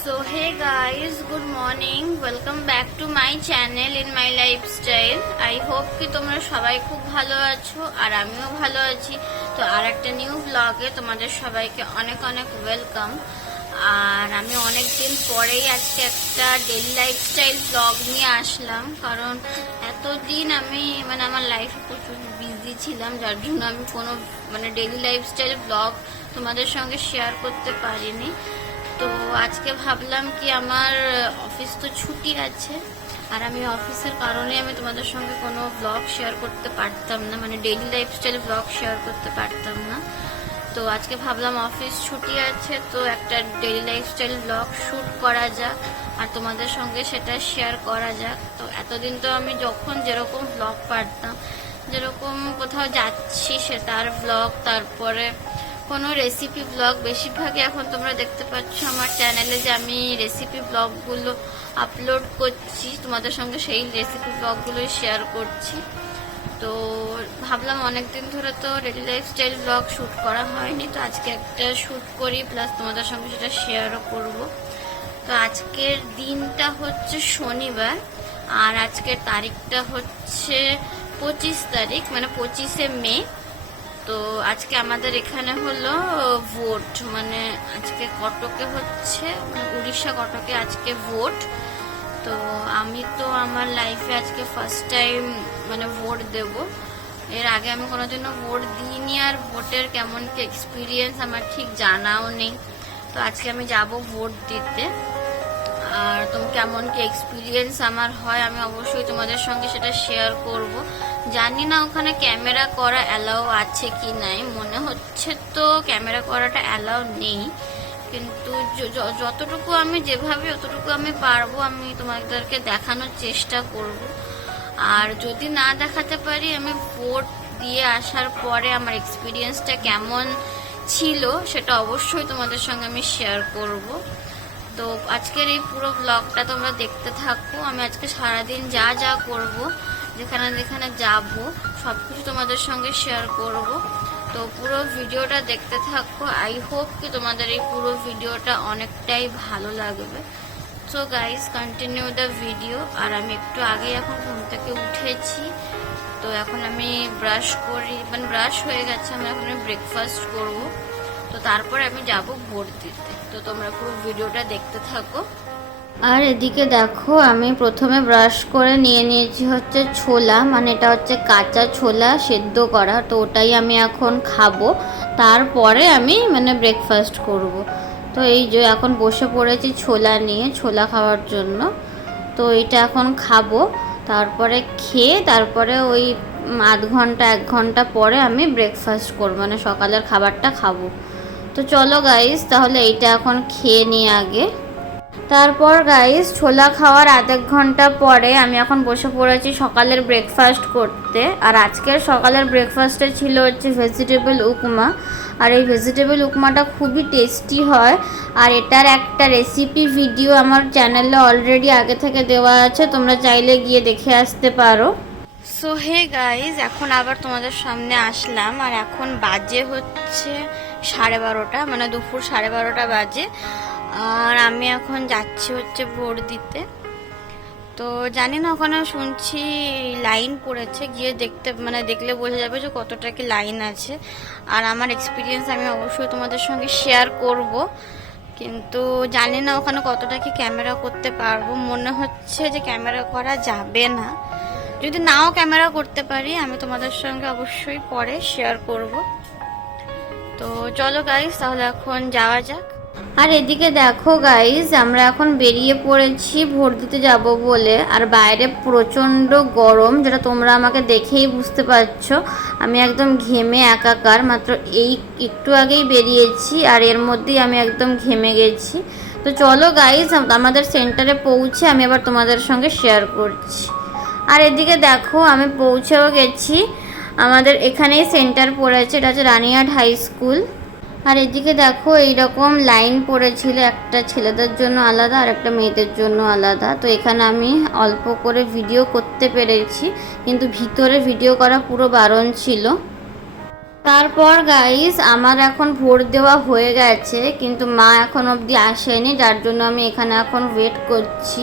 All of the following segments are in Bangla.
So hey guys, good morning. Welcome back to my channel in my lifestyle. I hope कि তোমরা সবাই খুব ভালো আছো আর আমিও ভালো আছি। তো আর একটা নিউ ব্লগে তোমাদের সবাইকে অনেক অনেক ওয়েলকাম। আর আমি অনেক দিন পরেই আজকে একটা ডেইলি লাইফস্টাইল ব্লগ নিয়ে আসলাম, কারণ এতদিন আমি আমার লাইফে প্রচুর বিজি ছিলাম, যার জন্য আমি কোনো ডেইলি লাইফস্টাইল ব্লগ তোমাদের সঙ্গে শেয়ার করতে পারিনি। তো আজকে ভাবলাম কি আমার অফিস তো ছুটি আছে আর আমি অফিসের কারণে আমি তোমাদের সঙ্গে কোনো ব্লগ শেয়ার করতে পারতাম না, ডেইলি লাইফস্টাইল ব্লগ শেয়ার করতে পারতাম না। তো আজকে ভাবলাম অফিস ছুটি আছে, তো একটা ডেইলি লাইফস্টাইল ব্লগ শ্যুট করা যাক আর তোমাদের সঙ্গে সেটা শেয়ার করা যাক। তো এতদিন তো আমি যখন যেরকম ব্লগ পারতাম, যেরকম কোথাও যাচ্ছি সেটার ব্লগ, তারপরে কোনো রেসিপি ব্লগ, বেশিরভাগই এখন তোমরা দেখতে পাচ্ছ আমার চ্যানেলে যে আমি রেসিপি ব্লগগুলো আপলোড করছি, তোমাদের সঙ্গে সেই রেসিপি ব্লগগুলোই শেয়ার করছি। তো ভাবলাম অনেকদিন ধরে তো ডেইলি লাইফস্টাইল ব্লগ শ্যুট করা হয়নি, তো আজকে একটা শ্যুট করি, প্লাস তোমাদের সঙ্গে সেটা শেয়ারও করব। তো আজকের দিনটা হচ্ছে শনিবার আর আজকের তারিখটা হচ্ছে 25 তারিখ, 25শে মে। তো আজকে আমাদের এখানে হলো ভোট, আজকে কটকে হচ্ছে, উড়িষ্যা কটকে আজকে ভোট। তো আমি তো আমার লাইফে আজকে ফার্স্ট টাইম ভোট দেব। এর আগে আমি কোনোদিনও ভোট দিইনি আর ভোটের কেমন কি এক্সপিরিয়েন্স আমার ঠিক জানাও নেই। তো আজকে আমি যাব ভোট দিতে, আর কেমন কি এক্সপিরিয়েন্স আমার হয় আমি অবশ্যই তোমাদের সঙ্গে সেটা শেয়ার করব। জানি না ওখানে ক্যামেরা করা অ্যালাউ আছে কি নাই, মনে হচ্ছে তো ক্যামেরা করাটা অ্যালাউ নেই, কিন্তু যতটুকু আমি যেভাবে অতটুকু আমি পারবো আমি তোমাদেরকে দেখানোর চেষ্টা করব। আর যদি না দেখাতে পারি, আমি ভোট দিয়ে আসার পরে আমার এক্সপিরিয়েন্সটা কেমন ছিল সেটা অবশ্যই তোমাদের সঙ্গে আমি শেয়ার করব। তো আজকের এই পুরো ব্লগটা তোমরা দেখতে থাকো। আমি আজকে সারাদিন যা যা করব, যেখানে যেখানে যাব, সবকিছু তোমাদের সঙ্গে শেয়ার করব। তো পুরো ভিডিওটা দেখতে থাকো। আই হোপ কি তোমাদের এই পুরো ভিডিওটা অনেকটাই ভালো লাগবে। So guys, continue the video. আর আমি একটু আগে এখন ঘুম থেকে উঠেছি, তো এখন আমি ব্রাশ করি, ব্রাশ হয়ে গেছে, আমি এখন ব্রেকফাস্ট করব। তো তারপরে আমি যাব ভোট দিতে। তো তোমরা পুরো ভিডিওটা দেখতে থাকো। আর এদিকে দেখো, আমি প্রথমে ব্রাশ করে নিয়ে নিয়েছি হচ্ছে ছোলা, এটা হচ্ছে কাঁচা ছোলা সেদ্ধ করা, তো ওটাই আমি এখন খাবো। তারপরে আমি ব্রেকফাস্ট করব। তো এই যে এখন বসে পড়েছি ছোলা নিয়ে, ছোলা খাওয়ার জন্য। তো এইটা এখন খাবো, তারপরে খেয়ে তারপরে ওই আধ ঘন্টা 1 ঘন্টা পরে আমি ব্রেকফাস্ট করবো, সকালের খাবারটা খাবো। তো চলো গাইস, তাহলে এইটা এখন খেয়ে নিই আগে। তারপর গাইস, ছোলা খাওয়ার আধ 1 ঘন্টা পরে আমি এখন বসে পড়েছি সকালের ব্রেকফাস্ট করতে। আর আজকের সকালের ব্রেকফাস্টে ছিল হচ্ছে ভেজিটেবল উপমা। আর এই ভেজিটেবল উপমাটা খুবই টেস্টি হয়, আর এটার একটা রেসিপি ভিডিও আমার চ্যানেলে অলরেডি আগে থেকে দেওয়া আছে, তোমরা চাইলে গিয়ে দেখে আসতে পারো। সো হে গাইজ, এখন আবার তোমাদের সামনে আসলাম, আর এখন বাজে হচ্ছে 12:30, দুপুর 12:30 বাজে। আর আমি এখন যাচ্ছি হচ্ছে ভোট দিতে। তো জানি না, ওখানে শুনছি লাইন পড়েছে, গিয়ে দেখলে বোঝা যাবে যে কতটা কি লাইন আছে। আর আমার এক্সপিরিয়েন্স আমি অবশ্যই তোমাদের সঙ্গে শেয়ার করব, কিন্তু জানি না ওখানে কতটা কি ক্যামেরা করতে পারবো। মনে হচ্ছে যে ক্যামেরা করা যাবে না। যদি নাও ক্যামেরা করতে পারি, আমি তোমাদের সঙ্গে অবশ্যই পরে শেয়ার করব। তো চলো গাইজ, তাহলে এখন যাওয়া যাক। আর এদিকে দেখো গাইজ, আমরা এখন বেরিয়ে পড়েছি ভোট দিতে যাব বলে। আর বাইরে প্রচণ্ড গরম, যেটা তোমরা আমাকে দেখেই বুঝতে পারছো। আমি একদম ঘেমে একাকার, মাত্র এই একটু আগেই বেরিয়েছি আর এর মধ্যেই আমি একদম ঘেমে গেছি। তো চলো গাইজ, আমাদের সেন্টারে পৌঁছে আমি আবার তোমাদের সঙ্গে শেয়ার করছি। আর এদিকে দেখো, আমি পৌঁছেও গেছি। আমাদের এখানেই সেন্টার পড়েছে, এটা হচ্ছে রানিহাট হাই স্কুল। আর এদিকে দেখো, এইরকম লাইন পড়েছিল, একটা ছেলেদের জন্য আলাদা আর একটা মেয়েদের জন্য আলাদা। তো এখানে আমি অল্প করে ভিডিও করতে পেরেছি, কিন্তু ভিতরে ভিডিও করা পুরো বারণ ছিল। তারপর গাইস আমার এখন ভোট দেওয়া হয়ে গেছে, কিন্তু মা এখন অবধি আসেনি, যার জন্য আমি এখানে এখন ওয়েট করছি।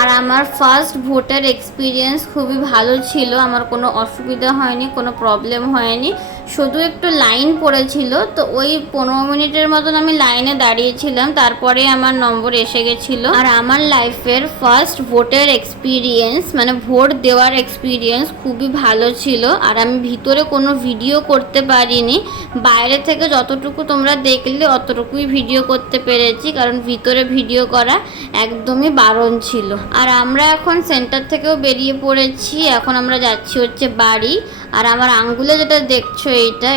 আর আমার ফার্স্ট ভোটের এক্সপিরিয়েন্স খুবই ভালো ছিল, আমার কোনো অসুবিধা হয়নি, কোনো প্রবলেম হয়নি, শুধু একটু লাইন পড়েছিল। তো ওই 15 মিনিটের মতন আমি লাইনে দাঁড়িয়েছিলাম, তারপরে আমার নম্বর এসে গেছিলো। আর আমার লাইফের ফার্স্ট ভোটের এক্সপিরিয়েন্স মানে ভোট দেওয়ার এক্সপিরিয়েন্স খুবই ভালো ছিল। আর আমি ভিতরে কোনো ভিডিও করতে পারিনি, বাইরে থেকে যতটুকু তোমরা দেখলে অতটুকুই ভিডিও করতে পেরেছি, কারণ ভিতরে ভিডিও করা একদমই বারণ ছিল। আর আমরা এখন সেন্টার থেকেও বেরিয়ে পড়েছি, এখন আমরা যাচ্ছি হচ্ছে বাড়ি। আর আমার আঙ্গুলে যেটা দেখছো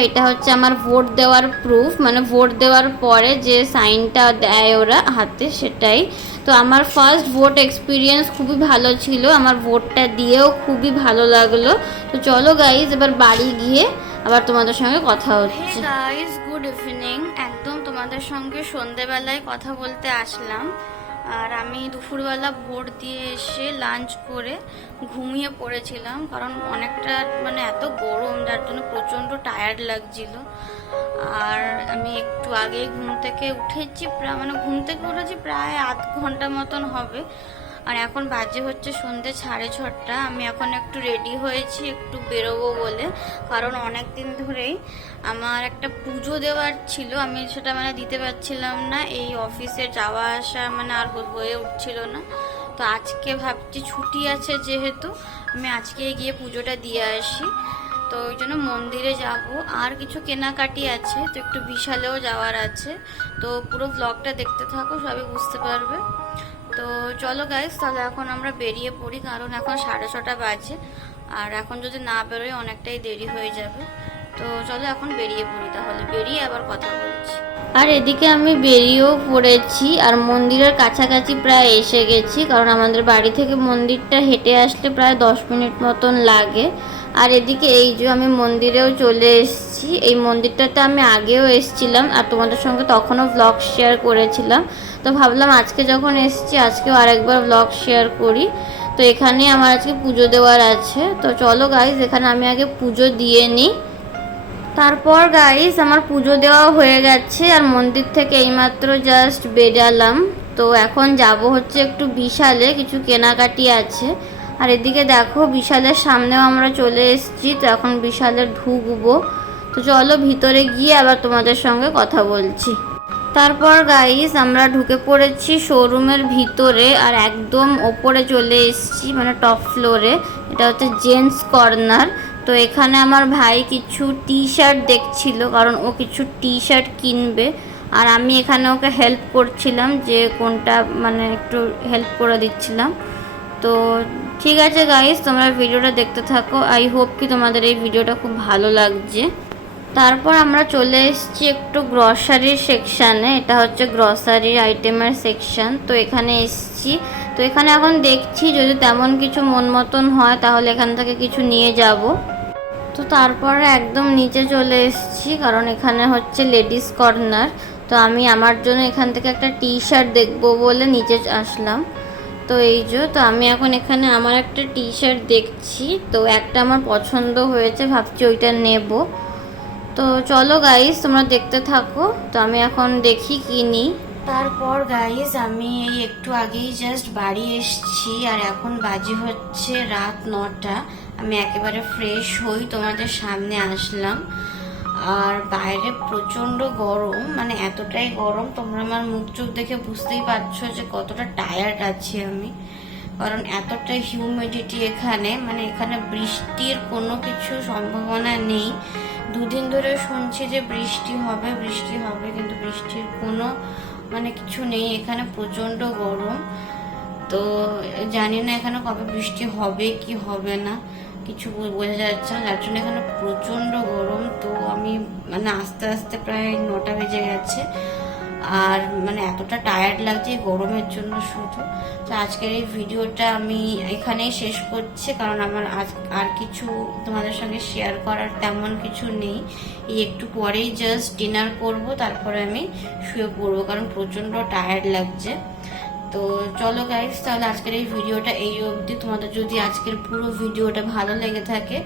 এটা হচ্ছে আমার ভোট দেওয়ার প্রুফ, মানে ভোট দেওয়ার পরে যে সাইনটা দেয় ওরা হাতে, সেটাই। তো আমার ফার্স্ট ভোট এক্সপিরিয়েন্স খুবই ভালো ছিল, আমার ভোটটা দিয়েও খুবই ভালো লাগলো। তো চলো গাইজ এবার বাড়ি গিয়ে আবার তোমাদের সঙ্গে কথা হচ্ছে। গাইজ গুড ইভিনিং, একদম তোমাদের সঙ্গে সন্ধেবেলায় কথা বলতে আসলাম। আর আমি দুপুরবেলা ভোট দিয়ে এসে লাঞ্চ করে ঘুমিয়ে পড়েছিলাম, কারণ অনেকটা মানে এত গরম, যার জন্য প্রচণ্ড টায়ার্ড লাগছিল। আর আমি একটু আগে ঘুম থেকে উঠেছি, মানে ঘুম থেকে উঠেছি প্রায় আধ ঘন্টা মতন হবে। আর এখন বাজে হচ্ছে সন্ধ্যে 6:30। আমি এখন একটু রেডি হয়েছি, একটু বেরোবো বলে, কারণ অনেক দিন ধরেই আমার একটা পুজো দেওয়ার ছিল, আমি সেটা মানে দিতে পারছিলাম না, এই অফিসে যাওয়া আসা মানে আর হয়ে উঠছিল না। তো আজকে ভাবছি ছুটি আছে যেহেতু, আমি আজকে গিয়ে পুজোটা দিয়ে আসি। তো ওই জন্য মন্দিরে যাব, আর কিছু কেনাকাটি আছে, তো একটু বিশালেও যাওয়ার আছে। তো পুরো ব্লগটা দেখতে থাকো, সবই বুঝতে পারবে। তো চলো গাইস, তাহলে এখন আমরা বেরিয়ে পড়ি, কারণ এখন 6:30 বাজে, আর এখন যদি না বেরোই অনেকটাই দেরি হয়ে যাবে। তো চলো এখন বেরিয়ে পড়ি, তাহলে বেরিয়ে আবার কথা বলছি। আর এদিকে আমি বেরিয়েও পড়েছি, আর মন্দিরের কাছাকাছি প্রায় এসে গেছি, কারণ আমাদের বাড়ি থেকে মন্দিরটা হেঁটে আসলে প্রায় 10 মিনিট মতন লাগে। আর এদিকে এই যে আমি মন্দিরেও চলে এসেছি, এই মন্দিরটাতে আমি আগেও এসেছিলাম, আর তোমাদের সঙ্গে তখনও ব্লগ শেয়ার করেছিলাম। তো ভাবলাম আজকে যখন এসেছি আজকেও আরেকবার ব্লগ শেয়ার করি। তো এখানে আমার আজকে পুজো দেওয়ার আছে, তো চলো গাইজ এখানে আমি আগে পুজো দিয়ে নিই। তারপর গাইস আমার পুজো দেওয়া হয়ে গেছে, আর মন্দির থেকে এইমাত্র জাস্ট বেরালাম। তো এখন যাব হচ্ছে একটু বিশালে, কিছু কেনাকাটি আছে। আর এদিকে দেখো বিশালের সামনেও আমরা চলে এসেছি, তো এখন বিশালে ঢুকবো। তো চলো ভিতরে গিয়ে আবার তোমাদের সঙ্গে কথা বলছি। তারপর গাইস আমরা ঢুকে পড়েছি শোরুমের ভিতরে, আর একদম ওপরে চলে এসেছি, মানে টপ ফ্লোরে। এটা হচ্ছে জেন্টস কর্নার। তো এখানে আমার ভাই কিছু টি শার্ট দেখছিল, কারণ ও কিছু টি শার্ট কিনবে, আর আমি এখানে ওকে হেল্প করছিলাম, যে কোনটা মানে একটু হেল্প করে দিচ্ছিলাম। তো ঠিক আছে গাইস, তোমরা ভিডিওটা দেখতে থাকো, আই হোপ কি তোমাদের এই ভিডিওটা খুব ভালো লাগছে। তারপর আমরা চলে এসেছি একটু গ্রসারির সেকশানে, এটা হচ্ছে গ্রসারির আইটেমের সেকশান। তো এখানে এসেছি, তো এখানে এখন দেখছি যদি তেমন কিছু মন মতন হয় তাহলে এখান থেকে কিছু নিয়ে যাব। তো তারপরে একদম নিচে চলে এসেছি, কারণ এখানে হচ্ছে লেডিস কর্নার। তো আমি আমার জন্য এখান থেকে একটা টি শার্ট দেখবো বলে নিচে আসলাম। তো এই যে, তো আমি এখন এখানে আমার একটা টি শার্ট দেখছি, তো একটা আমার পছন্দ হয়েছে, ভাবছি ওইটা নেব। তো চলো গাইস তোমরা দেখতে থাকো, তো আমি এখন দেখি কি নিই। তারপর গাইস আমি এই একটু আগেই জাস্ট বাড়ি এসেছি, আর এখন বাজে হচ্ছে রাত 9টা। আমি একেবারে ফ্রেশ হই তোমাদের সামনে আসলাম। আর বাইরে প্রচন্ড গরম, মানে এতটাই গরম তোমরা আমার মুখ চোখ দেখে বুঝতেই পারছো যে কতটা টায়ার্ড আছি আমি, কারণ এতটা হিউমিডিটি এখানে, মানে এখানে বৃষ্টির কোনো কিছু সম্ভাবনা নেই। 2 দিন ধরে শুনছি যে বৃষ্টি হবে, কিন্তু বৃষ্টির কোনো মানে কিছু নেই, এখানে প্রচন্ড গরম। তো জানি না এখানে কবে বৃষ্টি হবে কি হবে না, কিছু বোঝা যাচ্ছে না, যার জন্য এখানে প্রচন্ড গরম। তো আমি মানে আস্তে আস্তে প্রায় 9টা বেজে গেছে, আর মানে এতটা টায়ার্ড লাগছে এই গরমের জন্য শুধু। তো আজকের এই ভিডিওটা আমি এখানেই শেষ করছি, কারণ আমার আর কিছু তোমাদের সঙ্গে শেয়ার করার তেমন কিছু নেই। এই একটু পরেই জাস্ট ডিনার করব, তারপরে আমি শুয়ে পড়বো, কারণ প্রচন্ড টায়ার্ড লাগছে। তো চলো গাইস, তাহলে আজকের এই ভিডিওটা এই অবধি। তোমাদের যদি আজকের পুরো ভিডিওটা ভালো লেগে থাকে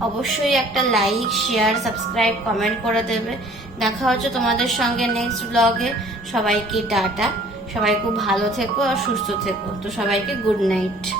অবশ্যই একটা লাইক, শেয়ার, সাবস্ক্রাইব, কমেন্ট করে দেবে। দেখা হচ্ছে তোমাদের সঙ্গে নেক্সট ব্লগে। সবাইকে টাটা। সবাই খুব ভালো থেকো আর সুস্থ থেকো। তো সবাইকে গুড নাইট।